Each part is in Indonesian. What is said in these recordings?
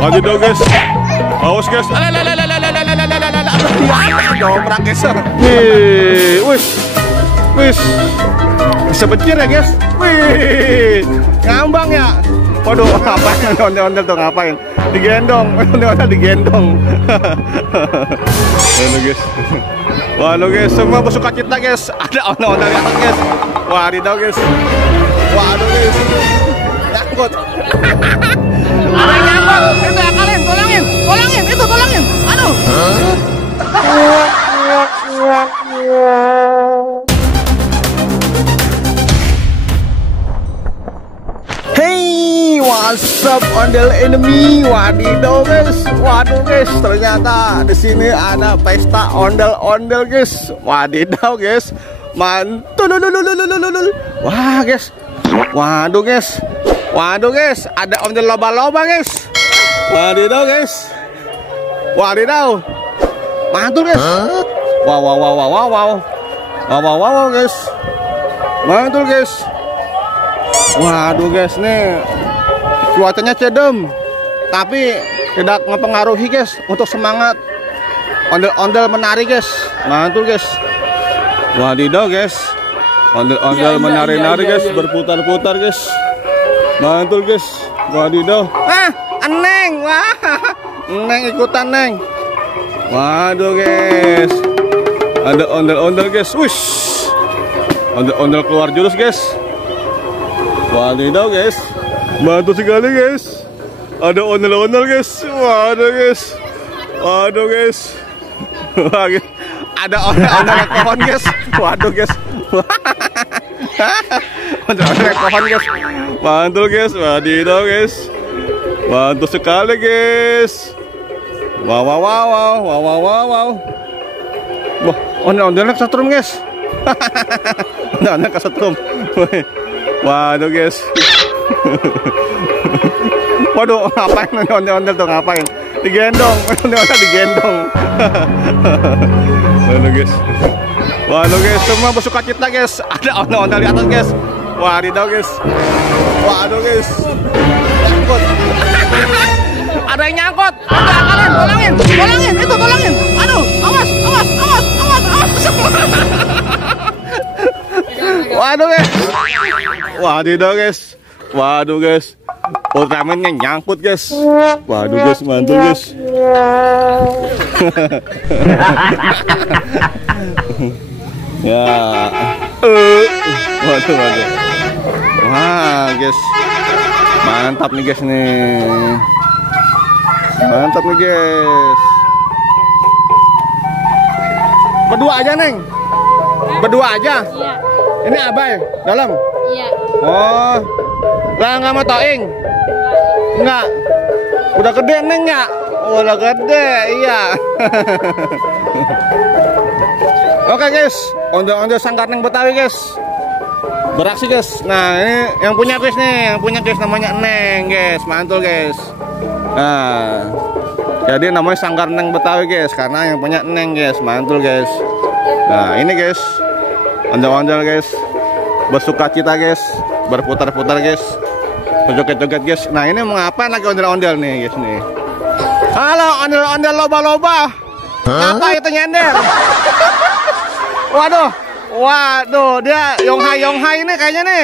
Lanjut dong guys. Awas guys. Dobrak guys. Wis. Bisa becir ya guys. Wih. Ngambang ya. Waduh, ngapain ondel-ondel tuh ngapain? Digendong, ondel-ondel digendong. Waduh guys, semua bersuka cita guys. Ada ondel-ondel di atas guys. Wadidaw guys. Waduh guys. Nyangkut. Ada yang nyangkut. Itu ya kalian, tolongin. Itu tolongin. Aduh. Hey, what's up ondel enemy? Wadidaw guys. Waduh guys, ternyata di sini ada pesta ondel-ondel guys. Wadidaw guys. Mantul. Wah guys. Waduh guys, ada ondel loba-loba guys. Wadidaw guys. Wadidaw. Mantul guys. Wow guys. Mantul guys. Waduh guys, nih cuacanya cedem, tapi tidak mempengaruhi guys untuk semangat ondel-ondel menari guys. Mantul guys. Wadidaw guys, ondel-ondel menari-nari guys, berputar-putar guys. Mantul guys. Wadidaw. Neng, wah, Neng ikutan Neng. Waduh guys, ada ondel-ondel guys. Wish, ondel-ondel keluar jurus guys. Wadidaw guys, mantul sekali guys. Ada ondel-ondel guys. Waduh guys. Ada ondel-ondel pohon guys. Waduh guys. Ondel-ondel pohon guys. Mantul guys. Wadidaw guys. Mantul sekali guys. Wow. Wah, ondel-ondelnya kesetrum guys. Ondel-ondel kesetrum. Waduh guys. Waduh, ngapain ondel-ondel tuh ngapain? Digendong, ondel-ondel digendong. Waduh guys, semua bersuka cita guys. Ada ondel-ondel di atas guys. Wadidaw guys. Waduh guys. Nyangkut. Ada yang nyangkut. Udah kalian tolongin. Itu tolongin. Aduh, awas. Waduh guys. Waduh guys. Ultramannya nyangkut guys. Waduh guys, mantul guys. Ya. Waduh. Wah guys. Mantap nih guys nih. Berdua aja Neng. Berdua aja. Iya. Ini Abai dalam. Iya. Oh, lah nggak mau toing? Nggak. Udah gede Neng nggak? Oh, udah gede, iya. Oke guys, ondel-ondel Sanggar Neng Betawi guys. Beraksi guys. Nah ini yang punya guys nih, namanya Neng guys, mantul guys. Nah, jadi namanya Sanggar Neng Betawi guys, karena yang punya Neng guys, mantul guys. Nah ini guys, ondel-ondel guys, bersuka cita guys, berputar-putar guys, berjoget-joget guys. Nah ini mau ngapain lagi ondel-ondel nih guys nih? Halo ondel-ondel loba-loba, apa itu nyender? Waduh, dia Yonghai ini kayaknya nih,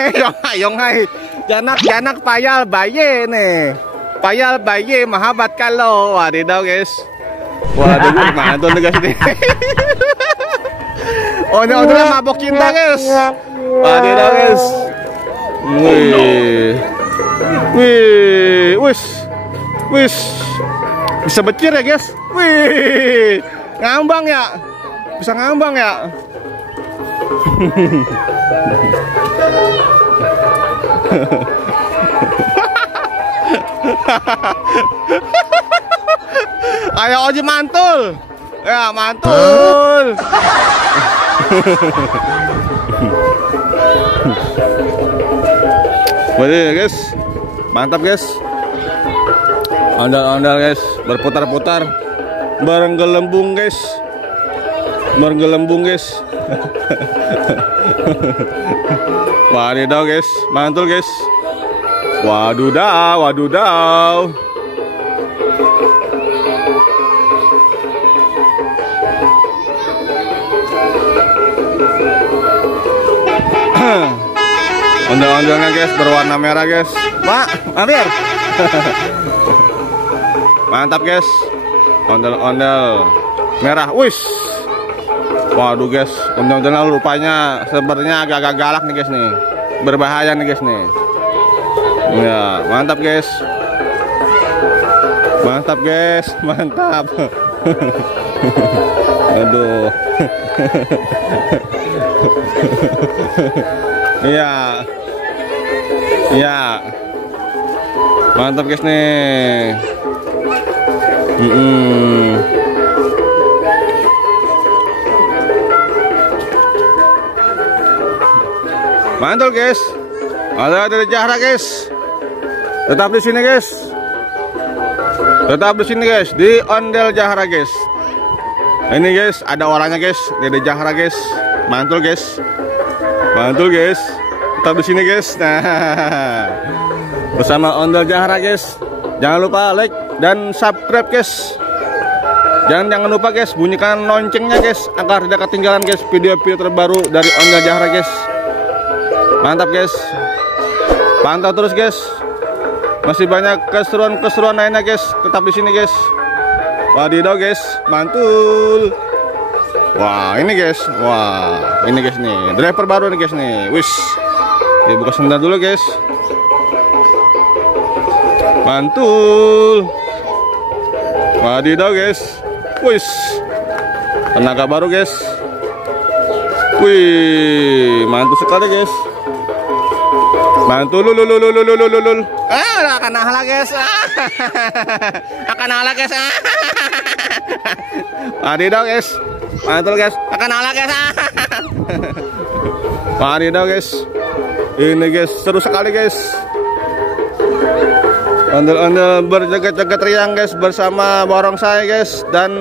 Yonghai, janak payal bayi nih, payal bayi mahabat kalau, wadidaw guys. Waduh, mantul nih guys nih. Ondel-ondel mabok cinta guys. Wadidaw guys. Wih. Bisa becir ya guys. Wih. Ngambang ya. Bisa ngambang ya. Ayo Oji mantul. Ya mantul. Boleh guys, mantap guys. Ondel-ondel guys, berputar-putar, bergelembung guys, Wadidaw guys, mantul guys. Wadudaw, wadudaw. Ondel-ondelnya guys berwarna merah guys. Pak, mampir. Mantap guys. Ondel-ondel merah. Wis. Waduh guys, ondel-ondelnya rupanya sebenarnya agak-agak galak nih guys nih. Berbahaya nih guys nih. Ya, mantap guys. Mantap guys, mantap. Aduh. Iya. Iya. Mantap guys nih. Mantul guys. Ada dari Zahra guys. Tetap di sini guys. Tetap di sini guys di Ondel Zahra guys. Ini guys ada orangnya guys, Dede Zahra guys. Mantul guys. Mantul guys. Tetap di sini guys. Nah. Bersama Ondel Zahra guys. Jangan lupa like dan subscribe guys. Jangan lupa guys bunyikan loncengnya guys agar tidak ketinggalan guys video-video terbaru dari Ondel Zahra guys. Mantap guys. Pantau terus guys. Masih banyak keseruan-keseruan lainnya guys. Tetap di sini guys. Wadidaw guys, mantul. Wah, ini guys. Wah, ini guys nih. Driver baru nih guys nih. Wis. Dibuka sendal dulu guys. Mantul. Wadidaw guys. Wis. Tenaga baru guys. Wih, mantul sekali guys. Mantul lululululululul. Akan nahala guys. Akan nahala guys. Wadidaw guys. Mantul guys. Akan nahala guys. Wadidaw guys. Ini guys seru sekali guys. Ondel-ondel berjagat-jagat riang guys bersama borong saya guys dan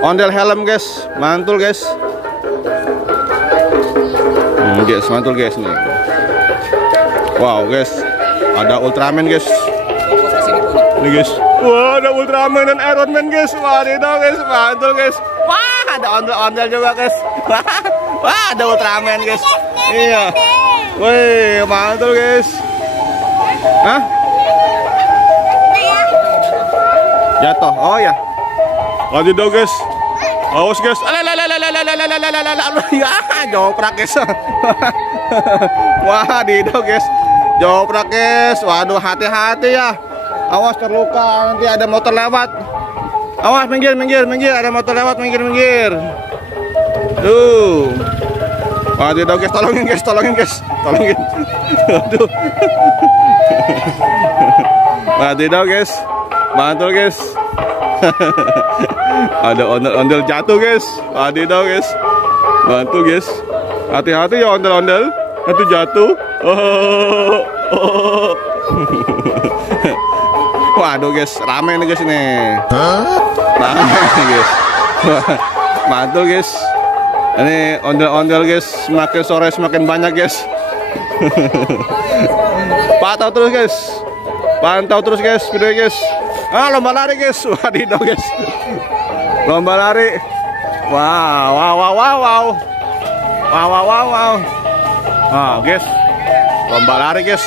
ondel helm guys. Mantul guys. Guys, mantul guys nih. Wow guys, ada Ultraman guys. Ini guys. Wah, ada Ultraman dan Iron Man guys. Wadidaw guys, mantul guys. Wah, ada ondel-ondel juga guys. Wah, ada Ultraman guys. Iya. Wih, mantul guys. Hah? Jatuh. Oh ya. Wadidaw guys. Awas guys. Ya, joprak guys. Wadidaw guys. Joprak guys. Waduh, hati-hati ya. Awas terluka, nanti ada motor lewat. Awas, minggir, minggir, minggir. Ada motor lewat, minggir, minggir. Tuh. Wadidaw guys, tolongin guys, tolongin guys. Tolongin. Aduh. Wadidaw guys. Mantul guys. Ada ondel-ondel jatuh guys. Wadidaw guys. Bantu guys. Hati-hati ya ondel-ondel. Nanti jatuh. Waduh guys, rame nih guys nih. Rame nih guys. Mantul guys. Ini ondel-ondel guys. Semakin sore semakin banyak guys. Pantau terus guys. Pantau terus guys video guys. Lomba lari guys. Wadidaw guys. Lomba lari. Wow, wow, wow, wow, wow. Wow, wow, wow, wow. Wow guys. Lomba lari guys.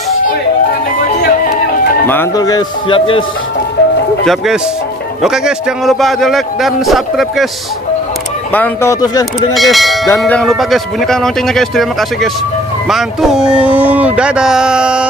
Mantul guys. Siap guys. Siap guys. Oke guys, jangan lupa di like dan subscribe guys. Pantau terus guys videonya guys. Dan jangan lupa guys bunyikan loncengnya guys. Terima kasih guys. Mantul. Dadah.